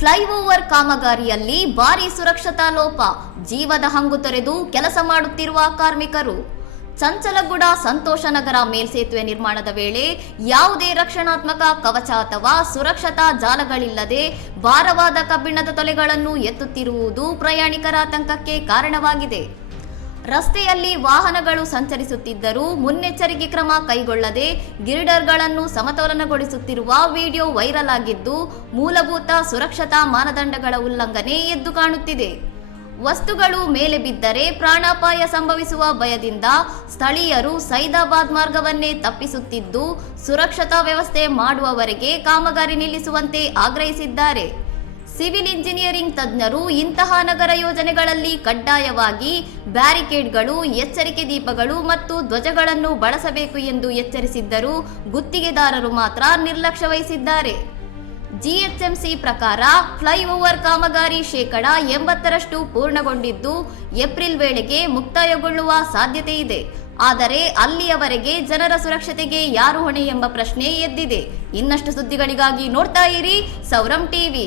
Flyover ಕಾಮಗಾರಿಯಲ್ಲಿ ಭಾರೀ ಸುರಕ್ಷತಾ ಲೋಪ, ಜೀವದ ಹಂಗು ತೊರೆದು ಕೆಲಸ ಮಾಡುತ್ತಿರುವ ಕಾರ್ಮಿಕರು. ಚಂಚಲಗೂಡ ಸಂತೋಷನಗರ ಮೇಲ್ಸೇತುವೆ ನಿರ್ಮಾಣದ ವೇಳೆ ಯಾವುದೇ ರಕ್ಷಣಾತ್ಮಕ ಕವಚ ಅಥವಾ ಸುರಕ್ಷತಾ ಜಾಲಗಳಿಲ್ಲದೆ ಭಾರವಾದ ಕಬ್ಬಿಣದ ತೊಲೆಗಳನ್ನು ಎತ್ತುತ್ತಿರುವುದು ಪ್ರಯಾಣಿಕರ ಆತಂಕಕ್ಕೆ ಕಾರಣವಾಗಿದೆ. ರಸ್ತೆಯಲ್ಲಿ ವಾಹನಗಳು ಸಂಚರಿಸುತ್ತಿದ್ದರೂ ಮುನ್ನೆಚ್ಚರಿಕೆ ಕ್ರಮ ಕೈಗೊಳ್ಳದೆ ಗಿರ್ಡರ್ಗಳನ್ನು ಸಮತೋಲನಗೊಳಿಸುತ್ತಿರುವ ವಿಡಿಯೋ ವೈರಲ್ ಆಗಿದ್ದು, ಮೂಲಭೂತ ಸುರಕ್ಷತಾ ಮಾನದಂಡಗಳ ಉಲ್ಲಂಘನೆ ಎದ್ದು ಕಾಣುತ್ತಿದೆ. ವಸ್ತುಗಳು ಮೇಲೆ ಬಿದ್ದರೆ ಪ್ರಾಣಾಪಾಯ ಸಂಭವಿಸುವ ಭಯದಿಂದ ಸ್ಥಳೀಯರು ಸೈದಾಬಾದ್ ಮಾರ್ಗವನ್ನೇ ತಪ್ಪಿಸುತ್ತಿದ್ದು, ಸುರಕ್ಷತಾ ವ್ಯವಸ್ಥೆ ಮಾಡುವವರೆಗೆ ಕಾಮಗಾರಿ ನಿಲ್ಲಿಸುವಂತೆ ಆಗ್ರಹಿಸಿದ್ದಾರೆ. ಸಿವಿಲ್ ಇಂಜಿನಿಯರಿಂಗ್ ತಜ್ಞರು ಇಂತಹ ನಗರ ಯೋಜನೆಗಳಲ್ಲಿ ಕಡ್ಡಾಯವಾಗಿ ಬ್ಯಾರಿಕೇಡ್ಗಳು, ಎಚ್ಚರಿಕೆ ದೀಪಗಳು ಮತ್ತು ಧ್ವಜಗಳನ್ನು ಬಳಸಬೇಕು ಎಂದು ಎಚ್ಚರಿಸಿದ್ದರೂ ಗುತ್ತಿಗೆದಾರರು ಮಾತ್ರ ನಿರ್ಲಕ್ಷ್ಯ ವಹಿಸಿದ್ದಾರೆ. ಜಿಎಚ್ಎಂಸಿ ಪ್ರಕಾರ ಫ್ಲೈಓವರ್ ಕಾಮಗಾರಿ 80% ಪೂರ್ಣಗೊಂಡಿದ್ದು ಏಪ್ರಿಲ್ ವೇಳೆಗೆ ಮುಕ್ತಾಯಗೊಳ್ಳುವ ಸಾಧ್ಯತೆ ಇದೆ. ಆದರೆ ಅಲ್ಲಿಯವರೆಗೆ ಜನರ ಸುರಕ್ಷತೆಗೆ ಯಾರು ಹೊಣೆ ಎಂಬ ಪ್ರಶ್ನೆ ಎದ್ದಿದೆ. ಇನ್ನಷ್ಟು ಸುದ್ದಿಗಳಿಗಾಗಿ ನೋಡ್ತಾ ಇರಿ ಸೌರಂ ಟಿವಿ.